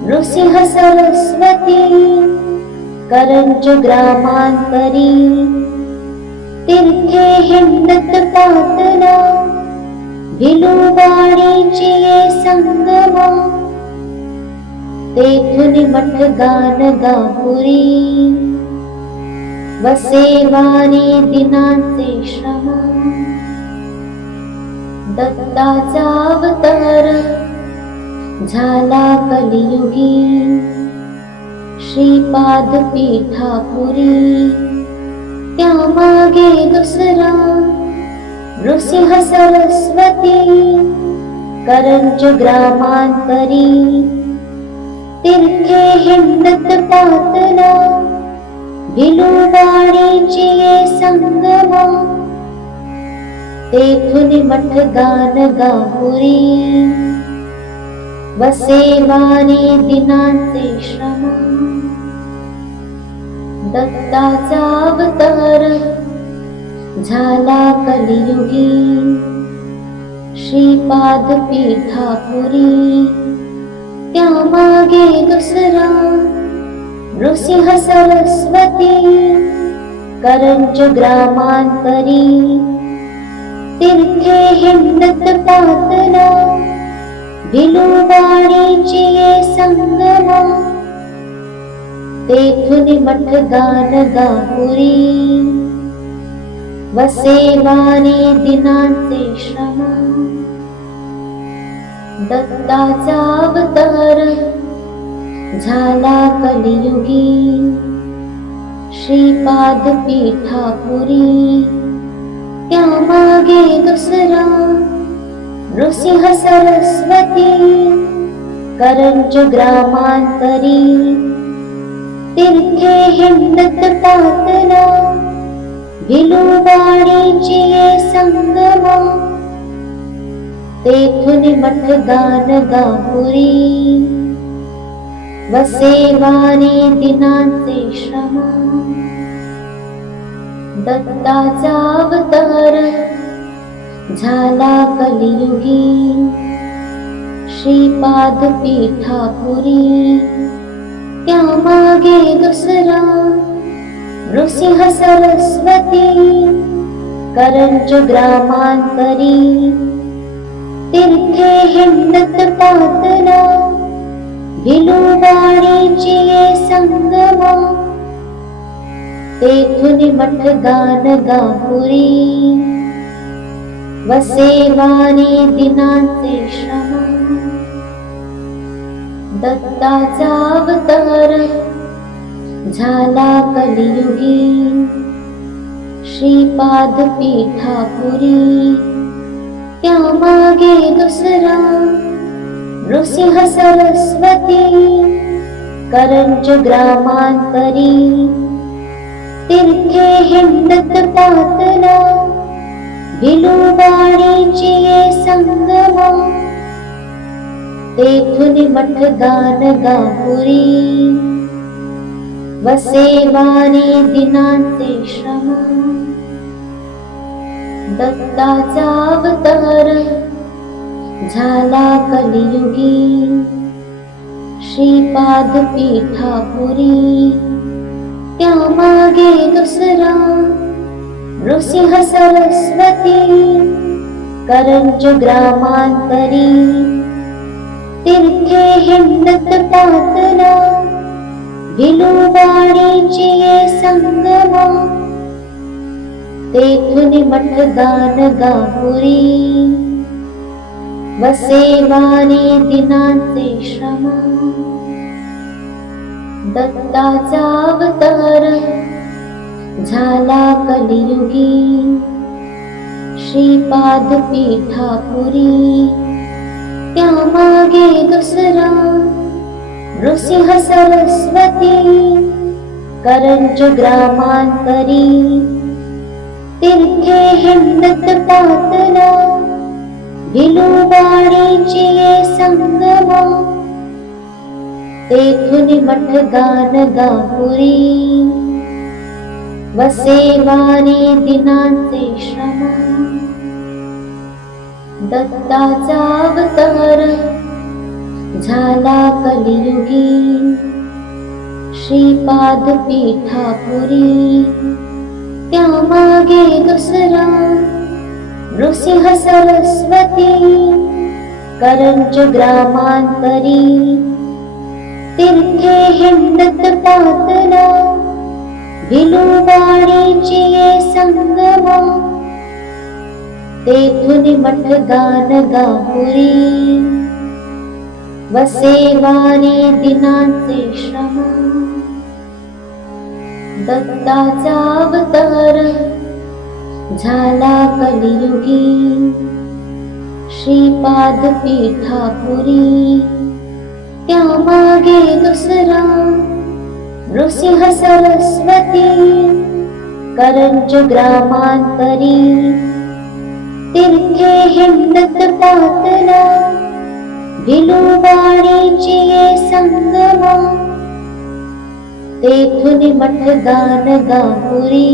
नृसिंह सरस्वती करंज ग्रामांतरी तीर्थे हिंडत पातला भिलुवाडीची ये संगमा तेथून मठ गाणगापुरी वसे वारी दिनांचे श्रमा दत्ताचा अवतार झाला कलियुगी श्रीपाद पीठापुरी त्यामागे दुसरा नृसिंह सरस्वती करंज ग्रामांतरी तीर्थे हिंडत पातला भिलुवाडीची ये संगमा तेथून मठ गान गापुरी वसे वारी दिनांचे श्रम दत्ताचा अवतार झाला कलियुगी श्रीपाद पीठापुरी त्यामागे दुसरा नृसिंह सरस्वती करंज ग्रामांतरी तीर्थे हिंडत पातला भिलुवाडीची ये संगमा तेथून मठ गान गापुरी वसे वारी दिनांचे श्रम दत्ताचा अवतार झाला कलियुगी श्रीपाद पीठापुरी त्यामागे दुसरा नृसिंह सरस्वती करंज ग्रामांतरी तीर्थे हिंडत पातला भिलुवाडीची ये संगमा तेथून मठ गान गापुरी वसे वारी दिनांचे श्रम दत्ताचा अवतार झाला कलियुगी श्रीपाद पीठापुरी त्यामागे दुसरा नृसिंह सरस्वती करंज ग्रामांतरी तीर्थे हिंडत पातला भिलुवाडीची ये संगमा तेथून मठ गान गापुरी वसे वारी दिनांचे श्रम दत्ताचा अवतार झाला कलियुगी श्रीपाद पीठापुरी त्यामागे दुसरा नृसिंह सरस्वती करंज ग्रामांतरी तीर्थे हिंडत पातला भिलुवाडीची ये संगमा तेथून मठ गान गापुरी वसे वारी दिनांचे श्रम दत्ताचा अवतार झाला कलियुगी श्रीपाद पीठापुरी त्यामागे दुसरा नृसिंह सरस्वती करंज ग्रामांतरी तीर्थे हिंडत पातला भिलुवाडीची ये संगमा तेथून मठ गान गापुरी वसे वारी दिनांचे श्रम दत्ताचा अवतार झाला कलियुगी श्रीपाद पीठापुरी त्यामागे दुसरा नृसिंह सरस्वती करंज ग्रामांतरी तीर्थे हिंडत पातला भिलुवाडीची ये संगमा तेथून मठ गान गापुरी वसे वारी दिनांचे श्रम दत्ताचा अवतार झाला कलियुगी श्रीपाद पीठापुरी त्यामागे दुसरा नृसिंह सरस्वती करंज ग्रामांतरी तीर्थे हिंडत पातला भिलुवाडीची ये संगमा तेथून मठ गान गापुरी वसे वारी दिनांचे श्रम दत्ताचा अवतार झाला कलियुगी, श्रीपाद पीठापुरी त्यामागे दुसरा नृसिंह सरस्वती, करंज ग्रामांतरी तीर्थे हिंडत पातला, भिलुवाणीची ये संगमा, तेथून मठ गाणगापुरी,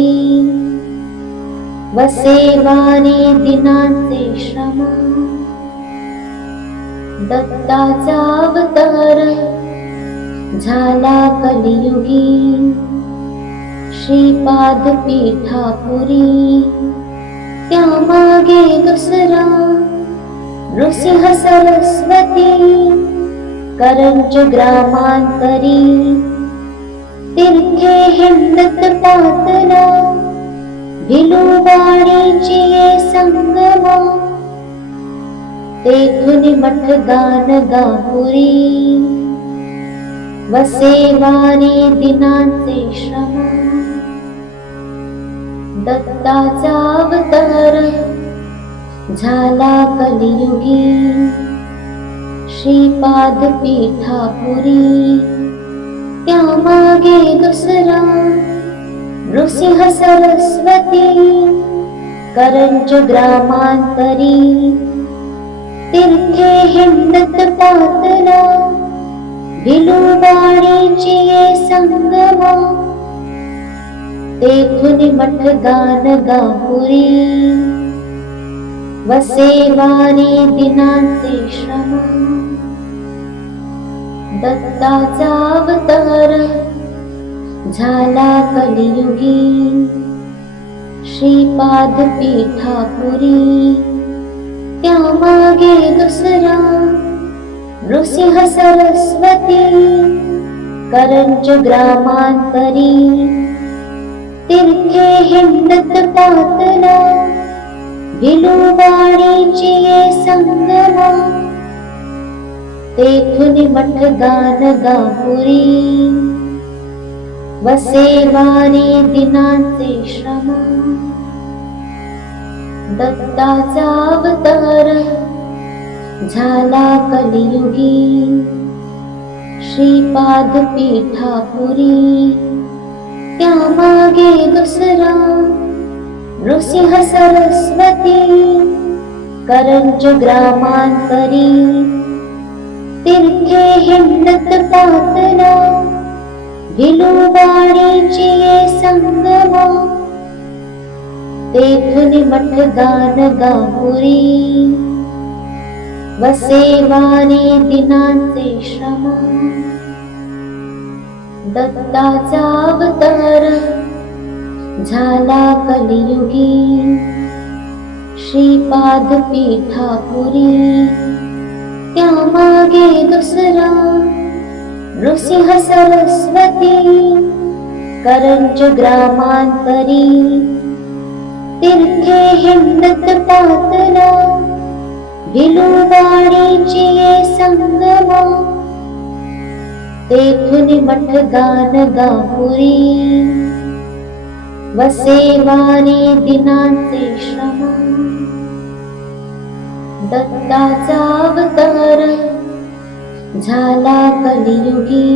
वसे वारी दिनांचे श्रमा, दत्ताचा अवतार झाला कलियुगी, श्रीपाद पीठापुरी त्यामागे दुसरा नृसिंह सरस्वती, करंज ग्रामांतरी तीर्थे हिंडत पातला, भिलुवाणीची ये संगमा, तेथून मठ गाणगापुरी, वसे वारी दिनांचे श्रमा, दत्ताचा अवतार झाला कलियुगी, श्रीपाद पीठापुरी त्यामागे दुसरा नृसिंह सरस्वती, करंज ग्रामांतरी तीर्थे हिंडत पातला, भिलुवाणीची ये संगमा, तेथून मठ गाणगापुरी, वसे वारी दिनांचे श्रमा, दत्ताचा अवतार झाला कलियुगी, श्रीपाद पीठापुरी त्यामागे दुसरा नृसिंह सरस्वती, करंज ग्रामांतरी तीर्थे हिंडत पातला, भिलुवाणीची ये संगमा, तेथून मठ गाणगापुरी, वसे वारी दिनांचे श्रमा, दत्ताचा अवतार झाला कलियुगी, श्रीपाद पीठापुरी त्यामागे दुसरा नृसिंह सरस्वती, करंज ग्रामांतरी तीर्थे हिंडत पातला, भिलुवाणीची ये संगमा, तेथून मठ गाणगापुरी, वसे वारी दिनांचे श्रमा, दत्ताचा अवतार झाला कलियुगी, श्रीपाद पीठापुरी त्यामागे दुसरा नृसिंह सरस्वती, करंज ग्रामांतरी तीर्थे हिंडत पातला, भिलुवाणीची ये संगमा, तेथून मठ गाणगापुरी, वसे वारी दिनांचे श्रमा, दत्ताचा अवतार झाला कलियुगी,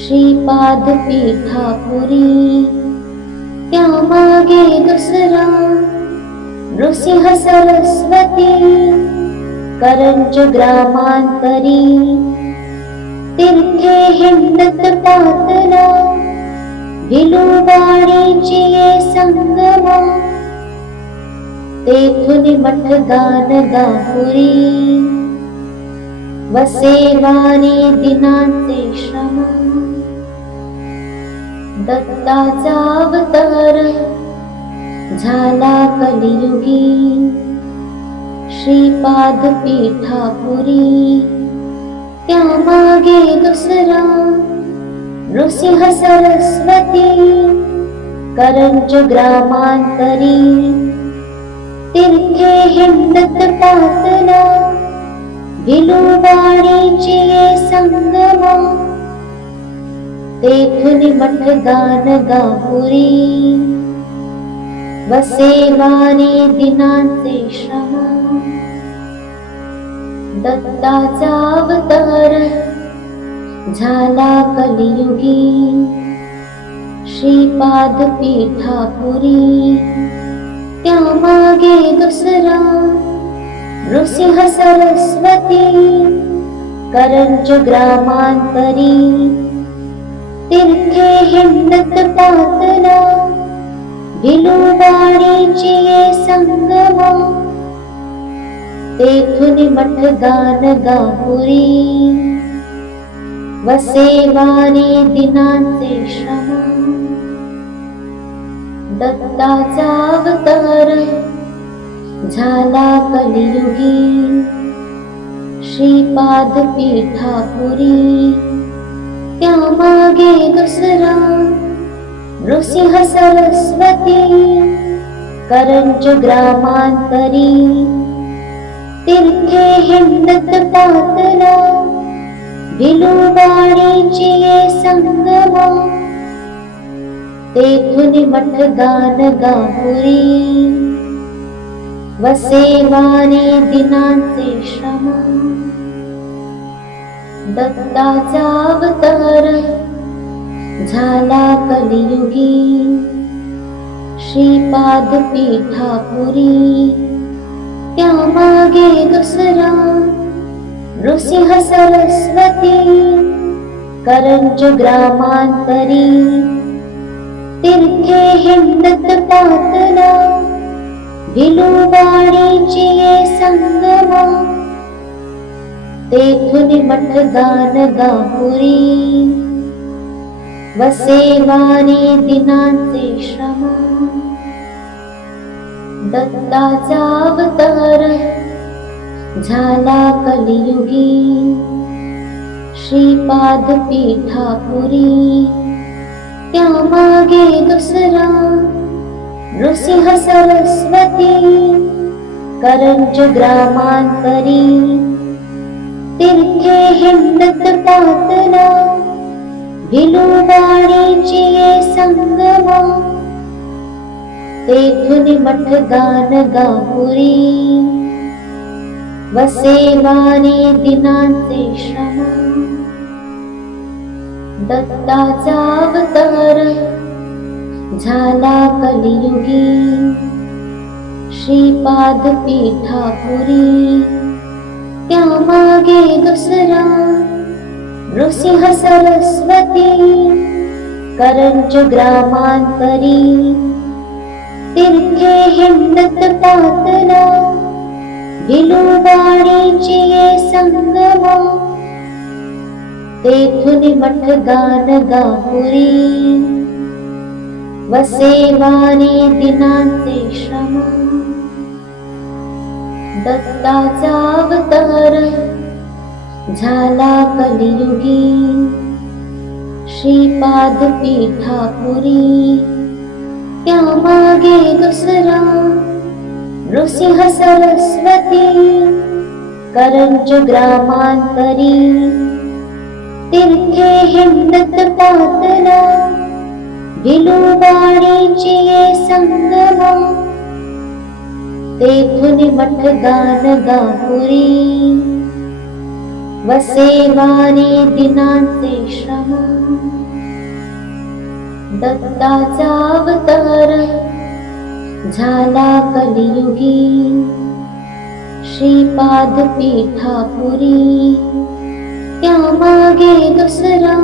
श्रीपाद पीठापुरी त्यामागे दुसरा नृसिंह सरस्वती, करंज ग्रामांतरी तीर्थे हिंडत पातला, भिलुवाणीची ये संगमा, तेथून मठ गाणगापुरी, वसे वारी दिनांचे श्रमा, दत्ताचा अवतार झाला कलियुगी, श्रीपाद पीठापुरी त्यामागे दुसरा नृसिंह सरस्वती, करंज ग्रामांतरी तीर्थे हिंडत पातला, भिलुवाणीची ये संगमा, तेथुनी मठ गाणगापुरी, वसे वारी दिनांचे श्रम. दत्ताचा अवतार झाला कलियुगी, श्रीपाद पीठापुरी. त्यामागे दुसरा नृसिंह सरस्वती, करंज ग्रामांतरी. तीर्थे हिंडत पातना, भिलुवाडीची ये संगमा. तेथुनी मठ गाणगापुरी, वसे वारी दिनांचे श्रम. दत्ताचा अवतार झाला कलियुगी, श्रीपाद पीठापुरी. त्यामागे दुसरा नृसिंह सरस्वती, करंज ग्रामांतरी. तीर्थे हिंडत पातना, भिलुवाडीची ये संगमा. तेथुनी मठ गाणगापुरी, वसे वारी दिनांचे श्रम. दत्ताचा अवतार झाला कलियुगी, श्रीपाद पीठापुरी. त्यामागे दुसरा नृसिंह सरस्वती, करंज ग्रामांतरी. तीर्थे हिंडत पातना, भिलुवाडीची ये संगमा. तेथुनी मठ गाणगापुरी, वसे वारी दिनांचे श्रम. दत्ताचा अवतार झाला कलियुगी, श्रीपाद पीठापुरी. त्यामागे दुसरा नृसिंह सरस्वती, करंज ग्रामांतरी. तीर्थे हिंडत पातना, भिलुवाडीची ये संगमा. तेथुनी मठ गाणगापुरी, वसे वारी दिनांचे श्रम. दत्ताचा अवतार झाला कलियुगी, श्रीपाद पीठापुरी. त्यामागे दुसरा नृसिंह सरस्वती, करंज ग्रामांतरी. तीर्थे हिंडत पातना, भिलुवाडीची ये संगमा. तेथुनी मठ गाणगापुरी, वसे वारी दिनांचे श्रम. दत्ताचा अवतार झाला कलियुगी, श्रीपाद पीठापुरी. त्यामागे दुसरा नृसिंह सरस्वती, करंज ग्रामांतरी. तीर्थे हिंडत पातना, भिलुवाडीची ये संगमा. तेथुनी मठ गाणगापुरी, वसे वारी दिनांचे श्रम. दत्ताचा अवतार झाला कलियुगी, श्रीपाद पीठापुरी. त्यामागे दुसरा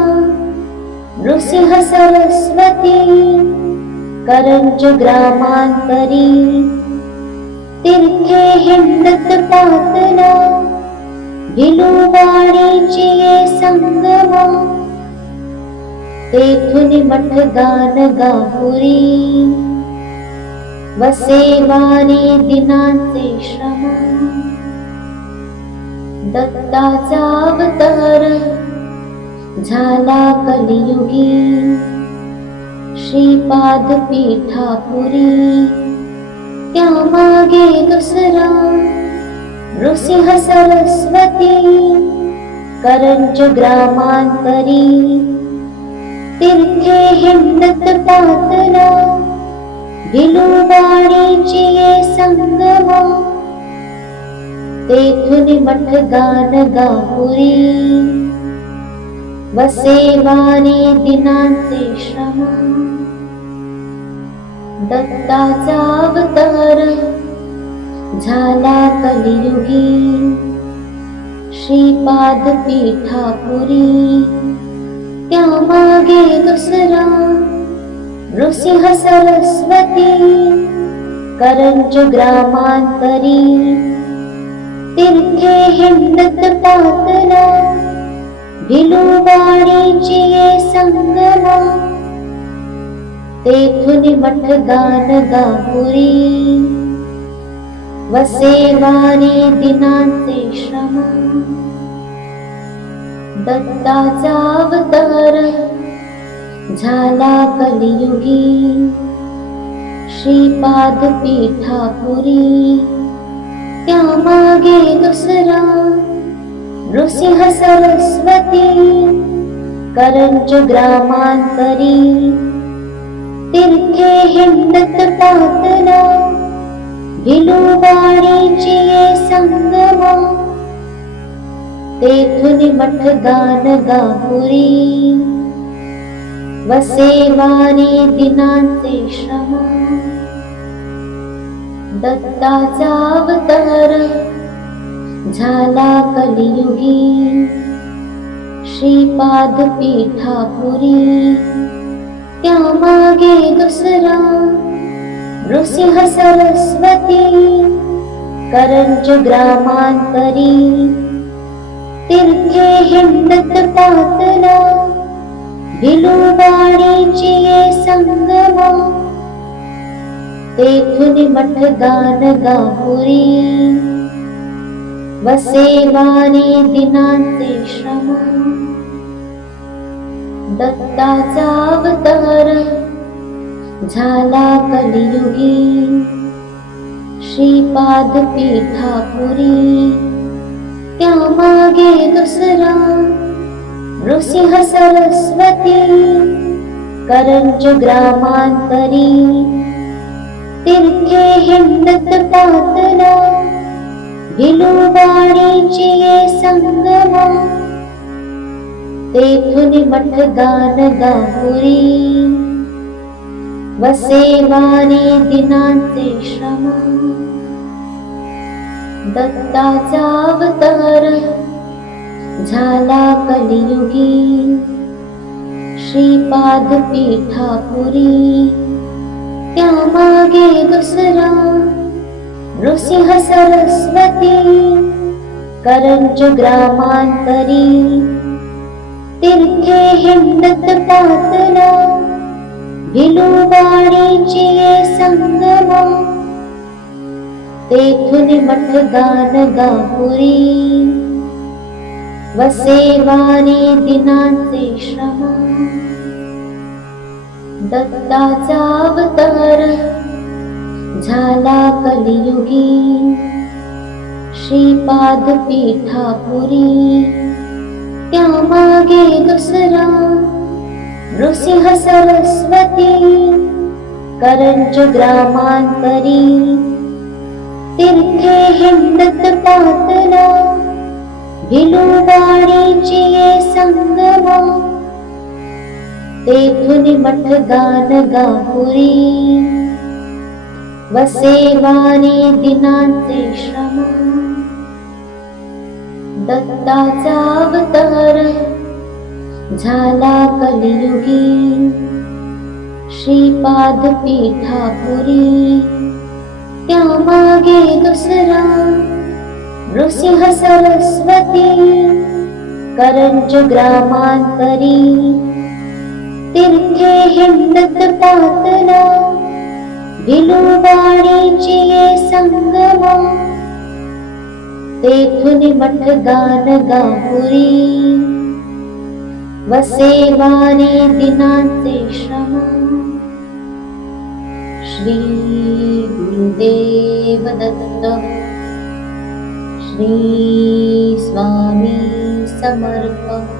नृसिंह सरस्वती, करंज ग्रामांतरी. तीर्थे हिंडत पातना, भिलुवाडीची ये संगमा. तेथुनी मठ गाणगापुरी, वसे वारी दिनांचे श्रम. दत्ताचा अवतार झाला कलियुगी, श्रीपाद पीठापुरी. त्यामागे दुसरा नृसिंह सरस्वती, करंज ग्रामांतरी. तीर्थे हिंडत पातना भिलुवाडीची ये संगमा तेथुनी मठ गाणगापुरी वसे वारी दिनांचे श्रम दत्ताचा अवतार झाला कलियुगी श्रीपाद पीठापुरी त्यामागे दुसरा नृसिंह सरस्वती करंज ग्रामांतरी तीर्थे हिंडत पातना भिलुवाडीची ये संगमा तेथुनी मठ गाणगापुरी वसे वारी दिनांचे श्रम दत्ताचा अवतार झाला कलियुगी श्रीपाद पीठापुरी त्यामागे दुसरा नृसिंह सरस्वती करंज ग्रामांतरी तीर्थे हिंडत पातना भिलुवाडीची ये संगमा तेथुनी मठ गाणगापुरी वसे वारी दिनांचे श्रम दत्ताचा अवतार झाला कलियुगी श्रीपाद पीठापुरी त्यामागे दुसरा नृसिंह सरस्वती करंज ग्रामांतरी तीर्थे हिंडत पातना भिलुवाडीची ये संगमा तेथुनी मठ गाणगापुरी वसे वारी दिनांचे श्रम दत्ताचा अवतार झाला कलियुगी श्रीपाद पीठापुरी त्यामागे दुसरा नृसिंह सरस्वती करंज ग्रामांतरी तीर्थे हिंडत पातना भिलुवाडीची ये संगमा तेथुनी मठ गाणगापुरी वसे वारी दिनांचे श्रम दत्ताचा अवतार झाला कलियुगी श्रीपाद पीठापुरी त्यामागे दुसरा नृसिंह सरस्वती करंज ग्रामांतरी तीर्थे हिंडत पातना भिलुवाडीची ये संगमा तेथुनी मठ गाणगापुरी वसे वारी दिनांचे श्रम दत्ताचा अवतार झाला कलियुगी श्रीपाद पीठापुरी त्यामागे दुसरा नृसिंह सरस्वती करंज ग्रामांतरी तीर्थे हिंडत पातना भिलुवाडीची ये संगमा तेथुनी मठ गाणगापुरी वसे वारी दिनांचे श्रम दत्ताचा अवतार झाला कलियुगी श्रीपाद पीठापुरी त्यामागे दुसरा नृसिंह सरस्वती करंज ग्रामांतरी तीर्थे हिंडत पातना भिलुवाडीची ये संगमा तेथुनी मठ गाणगापुरी वसे वारी दिनांचे श्रम श्री गुरुदेव दत्त श्री स्वामी समर्थ